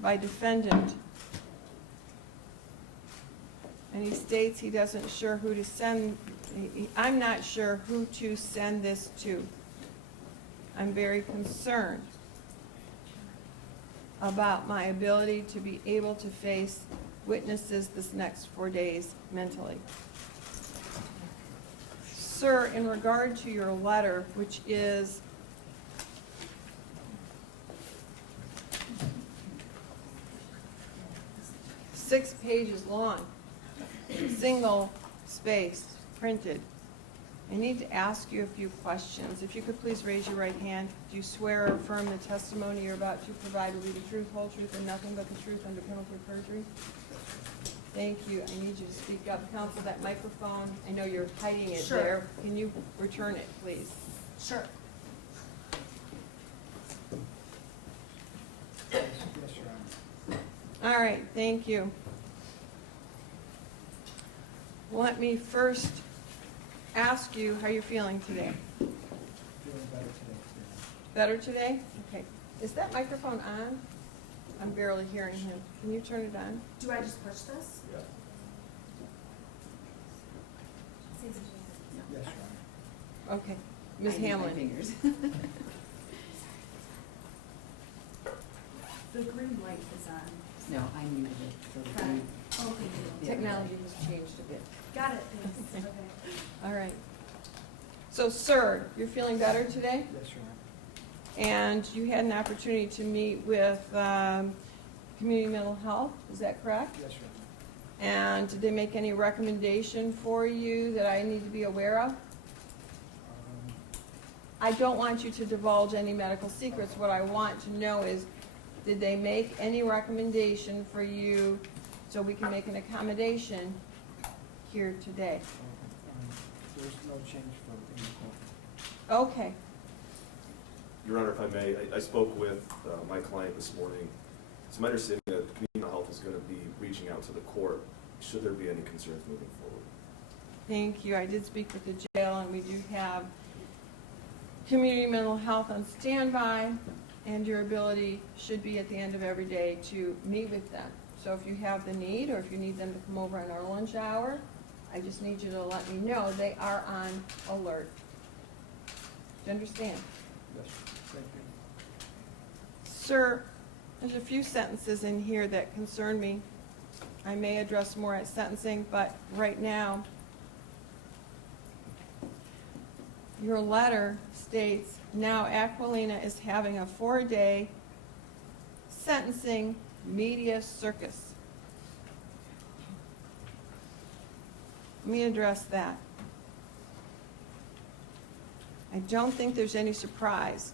by defendant. And he states he doesn't sure who to send. I'm not sure who to send this to. I'm very concerned about my ability to be able to face witnesses this next 4 days mentally. Sir, in regard to your letter, which is six pages long, single spaced, printed, I need to ask you a few questions. If you could please raise your right hand. Do you swear or affirm the testimony you're about to provide will be the truth, whole truth, and nothing but the truth under penalty of perjury? Thank you. I need you to speak up. Counsel, that microphone, I know you're hiding it Sure. there. Can you return it, please? Sure. Yes, Your Honor. All right, thank you. Let me first ask you how you're feeling today. Feeling better today, Your Honor. Better today? Okay. Is that microphone on? I'm barely hearing him. Can you turn it on? Do I just push this? Yeah. Yes, Your Honor. Okay. Ms. Hamlin. The green light is on. No, I muted it. So the Okay. green- Oh, thank you. Technology has changed a bit. Got it, thanks. Okay. All right. So, sir, you're feeling better today? Yes, Your Honor. And you had an opportunity to meet with Community Mental Health, is that correct? Yes, Your And did they make any recommendation for you that I need to be aware of? Honor. I don't want you to divulge any medical secrets. What I want to know is, did they make any recommendation for you so we can make an accommodation here today? There's no change for any court. Okay. Your Honor, if I may, I spoke with my client this morning. It's my understanding that Community Mental Health is going to be reaching out to the court should there be any concerns moving forward. Thank you. I did speak with the jail, and we do have Community Mental Health on standby, and your ability should be at the end of every day to meet with them. So if you have the need, or if you need them to come over on our lunch hour, I just need you to let me know they are on alert. Do you understand? Yes, thank you. Sir, there's a few sentences in here that concern me. I may address more at sentencing, but right now, your letter states, now Aquilina is having a 4-day sentencing media circus. Let me address that. I don't think there's any surprise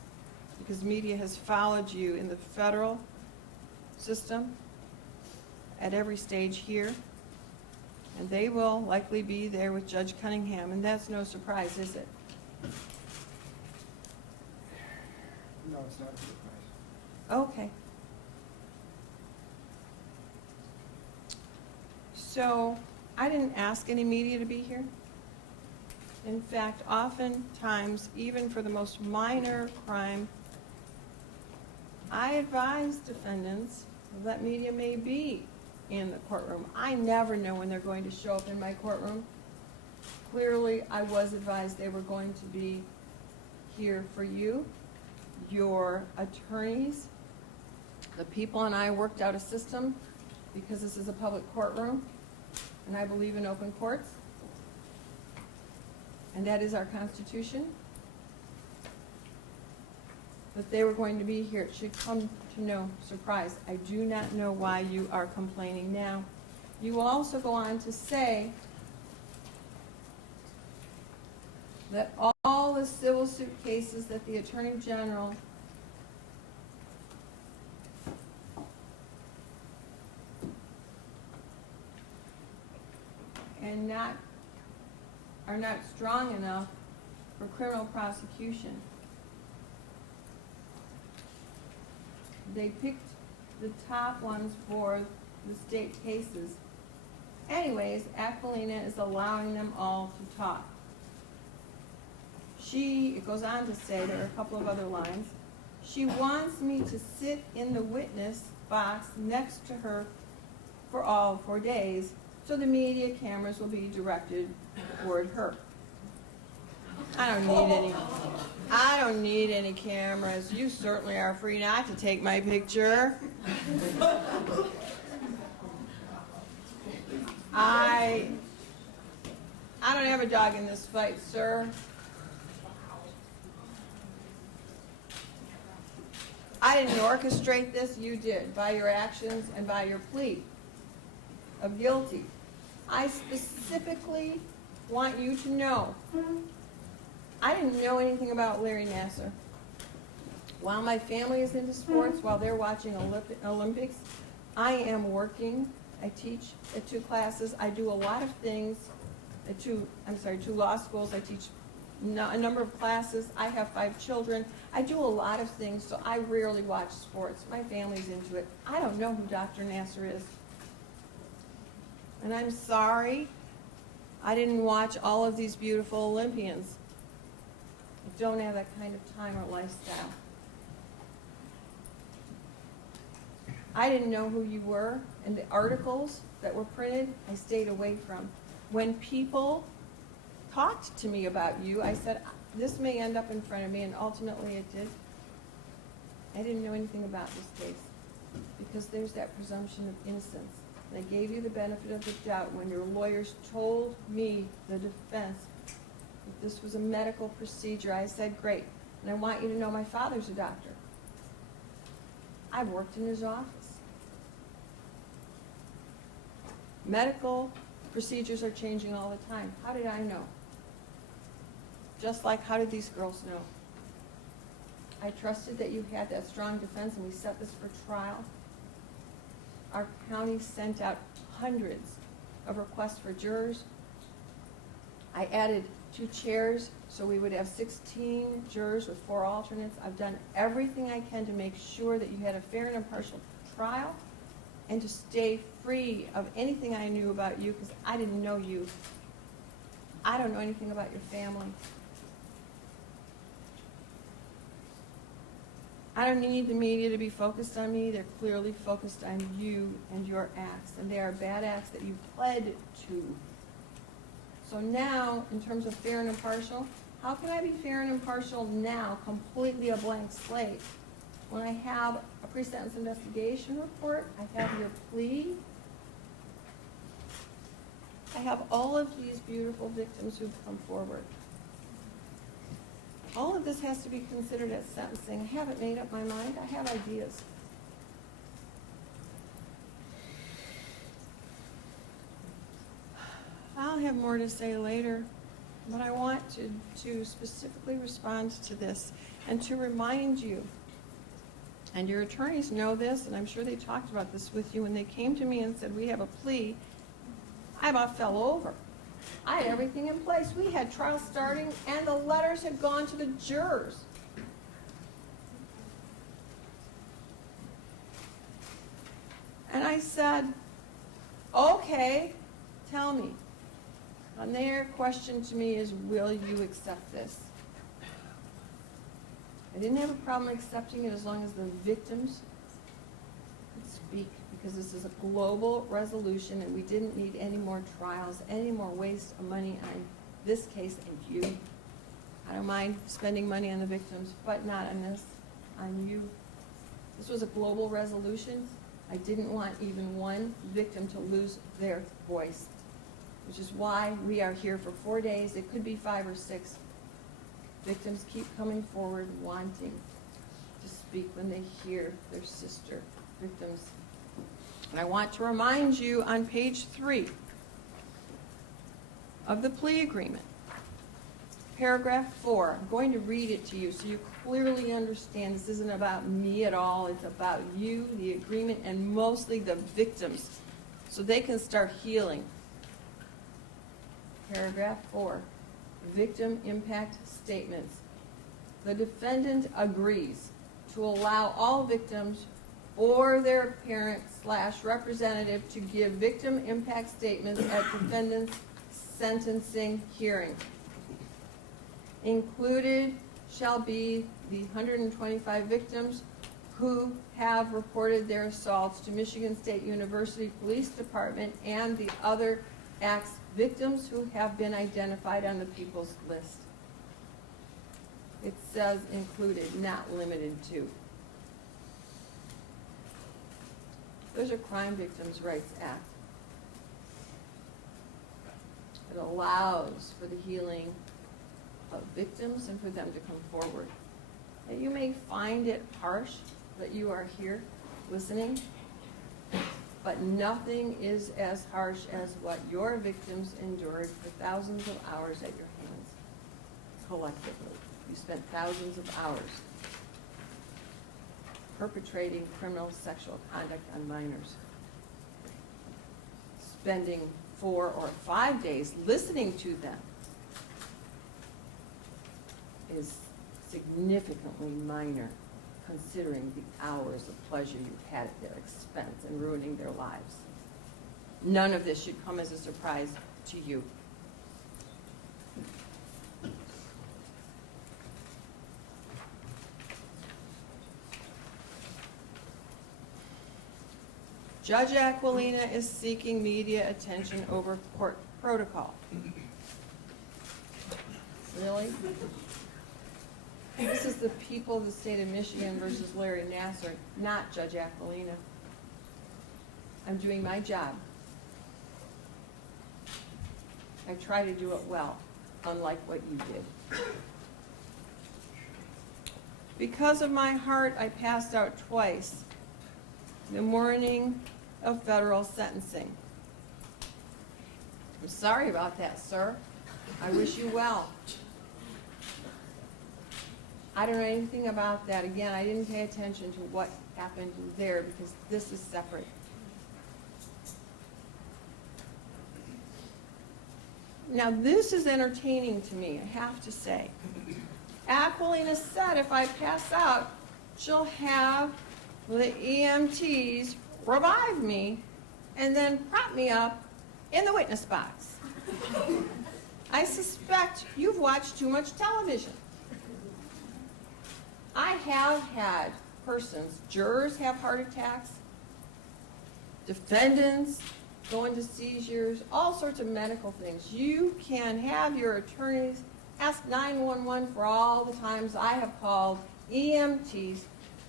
because media has followed you in the federal system at every stage here, and they will likely be there with Judge Cunningham, and that's no surprise, is it? No, it's not a surprise. Okay. So, I didn't ask any media to be here. In fact, oftentimes, even for the most minor crime, I advise defendants that media may be in the courtroom. I never know when they're going to show up in my courtroom. Clearly, I was advised they were going to be here for you, your attorneys. The people and I worked out a system because this is a public courtroom, and I believe in open courts. And that is our Constitution. That they were going to be here. It should come to no surprise. I do not know why you are complaining now. You also go on to say that all the civil suit cases that the Attorney General are not strong enough for criminal prosecution. They picked the top ones for the state cases. Anyways, Aquilina is allowing them all to talk. It goes on to say, there are a couple of other lines, she wants me to sit in the witness box next to her for all 4 days, so the media cameras will be directed toward her. I don't need any cameras. You certainly are free not to take my picture. I don't have a dog in this fight, sir. I didn't orchestrate this, you did, by your actions and by your plea of guilty. I specifically want you to know, I didn't know anything about Larry Nassar. While my family is into sports, while they're watching Olympics, I am working. I teach at 2 classes. I do a lot of things at 2 law schools. I teach a number of classes. I have 5 children. I do a lot of things, so I rarely watch sports. My family's into it. I don't know who Dr. Nassar is. And I'm sorry, I didn't watch all of these beautiful Olympians. I don't have that kind of time or lifestyle. I didn't know who you were, and the articles that were printed, I stayed away from. When people talked to me about you, I said, this may end up in front of me, and ultimately it did. I didn't know anything about this case, because there's that presumption of innocence. And I gave you the benefit of the doubt when your lawyers told me, the defense, that this was a medical procedure. I said, great, and I want you to know my father's a doctor. I've worked in his office. Medical procedures are changing all the time. How did I know? Just like, how did these girls know? I trusted that you had that strong defense, and we set this for trial. Our county sent out hundreds of requests for jurors. I added 2 chairs, so we would have 16 jurors with 4 alternates. I've done everything I can to make sure that you had a fair and impartial trial, and to stay free of anything I knew about you, because I didn't know you. I don't know anything about your family. I don't need the media to be focused on me. They're clearly focused on you and your acts, and they are bad acts that you pled to. So now, in terms of fair and impartial, how can I be fair and impartial now, completely a blank slate, when I have a pre-sentence investigation report, I have your plea, I have all of these beautiful victims who've come forward. All of this has to be considered at sentencing. I haven't made up my mind. I have ideas. I'll have more to say later, but I want to specifically respond to this and to remind you, and your attorneys know this, and I'm sure they talked about this with you when they came to me and said, we have a plea. I about fell over. I had everything in place. We had trial starting, and the letters had gone to the jurors. And I said, okay, tell me. And their question to me is, will you accept this? I didn't have a problem accepting it as long as the victims could speak, because this is a global resolution, and we didn't need any more trials, any more waste of money on this case and you. I don't mind spending money on the victims, but not on this, on you. This was a global resolution. I didn't want even one victim to lose their voice, which is why we are here for 4 days. It could be 5 or 6. Victims keep coming forward wanting to speak when they hear their sister. Victims. And I want to remind you on page 3 of the plea agreement, paragraph 4. I'm going to read it to you so you clearly understand this isn't about me at all. It's about you, the agreement, and mostly the victims, so they can start healing. Paragraph 4, victim impact statements. The defendant agrees to allow all victims or their parent/representative to give victim impact statements at defendant's sentencing hearing. Included shall be the 125 victims who have reported their assaults to Michigan State University Police Department and the other acts victims who have been identified on the people's list. It says included, not limited to. There's a Crime Victims' Rights Act. It allows for the healing of victims and for them to come forward. Now, you may find it harsh that you are here listening, but nothing is as harsh as what your victims endured for thousands of hours at your hands, collectively. You spent thousands of hours perpetrating criminal sexual conduct on minors, spending 4 or 5 days listening to them is significantly minor considering the hours of pleasure you've had at their expense and ruining their lives. None of this should come as a surprise to you. Judge Aquilina is seeking media attention over court protocol. Really? This is the people of the state of Michigan versus Larry Nassar, not Judge Aquilina. I'm doing my job. I try to do it well, unlike what you did. Because of my heart, I passed out twice the morning of federal sentencing. I'm sorry about that, sir. I wish you well. I don't know anything about that. Again, I didn't pay attention to what happened there because this is separate. Now, this is entertaining to me, I have to say. Aquilina said if I pass out, she'll have the EMTs revive me and then prop me up in the witness box. I suspect you've watched too much television. I have had persons, jurors have heart attacks, defendants go into seizures, all sorts of medical things. You can have your attorneys ask 911 for all the times I have called EMTs,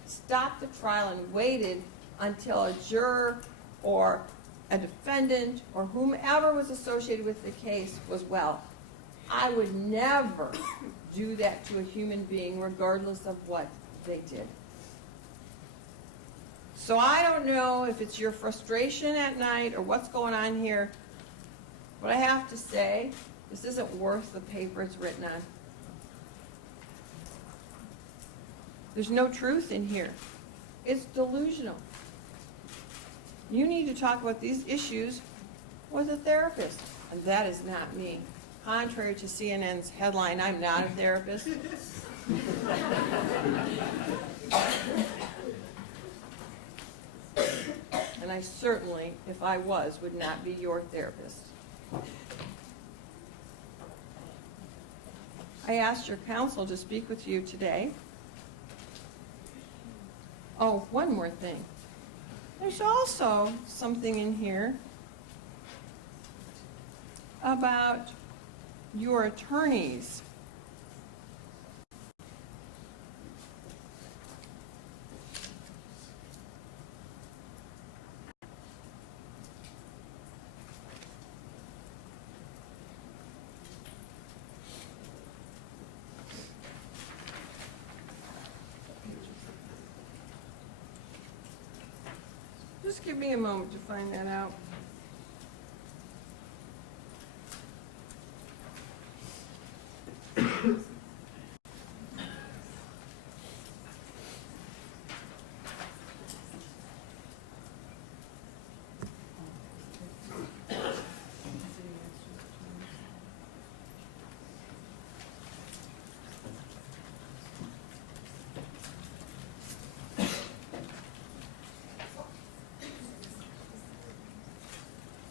stopped the trial and waited until a juror or a defendant or whomever was associated with the case was well. I would never do that to a human being regardless of what they did. So I don't know if it's your frustration at night or what's going on here, but I have to say, this isn't worth the paper it's written on. There's no truth in here. It's delusional. You need to talk about these issues with a therapist, and that is not me. Contrary to CNN's headline, I'm not a therapist. And I certainly, if I was, would not be your therapist. I asked your counsel to speak with you today. Oh, one more thing. There's also something in here about your attorneys. Just give me a moment to find that out.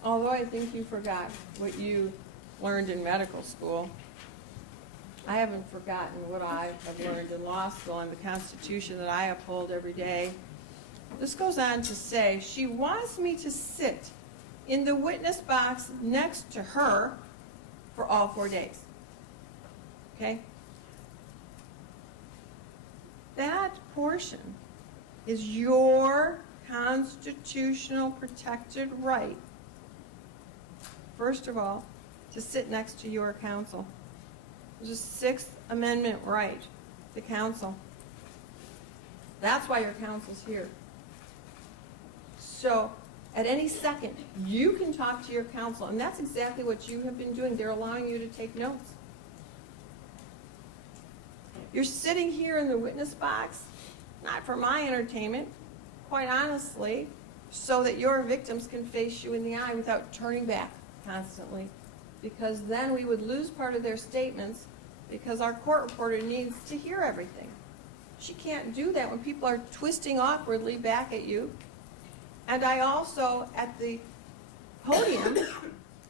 Although I think you forgot what you learned in medical school. I haven't forgotten what I have learned in law school and the Constitution that I uphold every day. This goes on to say, she wants me to sit in the witness box next to her for all 4 days. Okay? That portion is your constitutional protected right, first of all, to sit next to your counsel. There's a Sixth Amendment right to counsel. That's why your counsel's here. So, at any second, you can talk to your counsel, and that's exactly what you have been doing. They're allowing you to take notes. You're sitting here in the witness box, not for my entertainment, quite honestly, so that your victims can face you in the eye without turning back constantly. Because then we would lose part of their statements because our court reporter needs to hear everything. She can't do that when people are twisting awkwardly back at you. And I also, at the podium,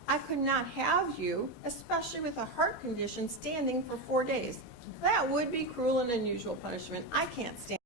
I could not have you, especially with a heart condition, standing for 4 days. That would be cruel and unusual punishment. I can't stand